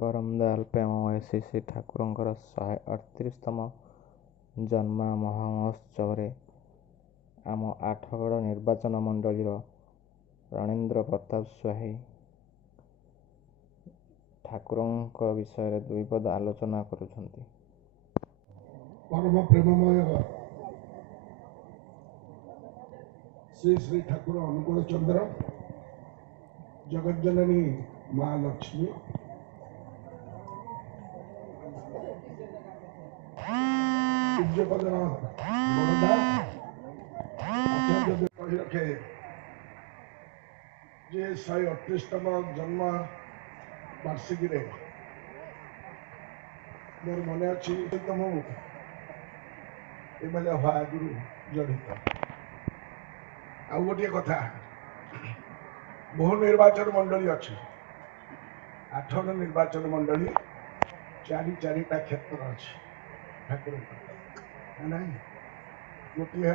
परमदयाल प्रेम ओएसीसी ठाकुरଙ୍କର 138ତମ ଜନ୍ମ ମହୋତ୍ସବରେ ଆମ ଆଠଗଡ଼ ନିର୍ବାଚନ ମଣ୍ଡଳୀର ରଣେନ୍ଦ୍ର ପ୍ରତାପ ସ୍ୱାଇଁ ଠାକୁରଙ୍କ ବିଷୟରେ ଦୁଇ ପଦ ଆଲୋଚନା କରୁଛନ୍ତି। परम प्रेममय श्री श्री ठाकुर अनुकूल चंद्र जगज्जननी माँ लक्ष्मी पूज्यपद बड़दा आचार्य कही रखे जे 138तम जन्म वार्षिकी मोर मन अच्छी तो मुझे हवा आगु जड़ित आउ गोटे कथा बहु निर्वाचन मंडली अच्छी 8 निर्वाचन मंडली चारिटा क्षेत्र अच्छी ठाकुर गोटे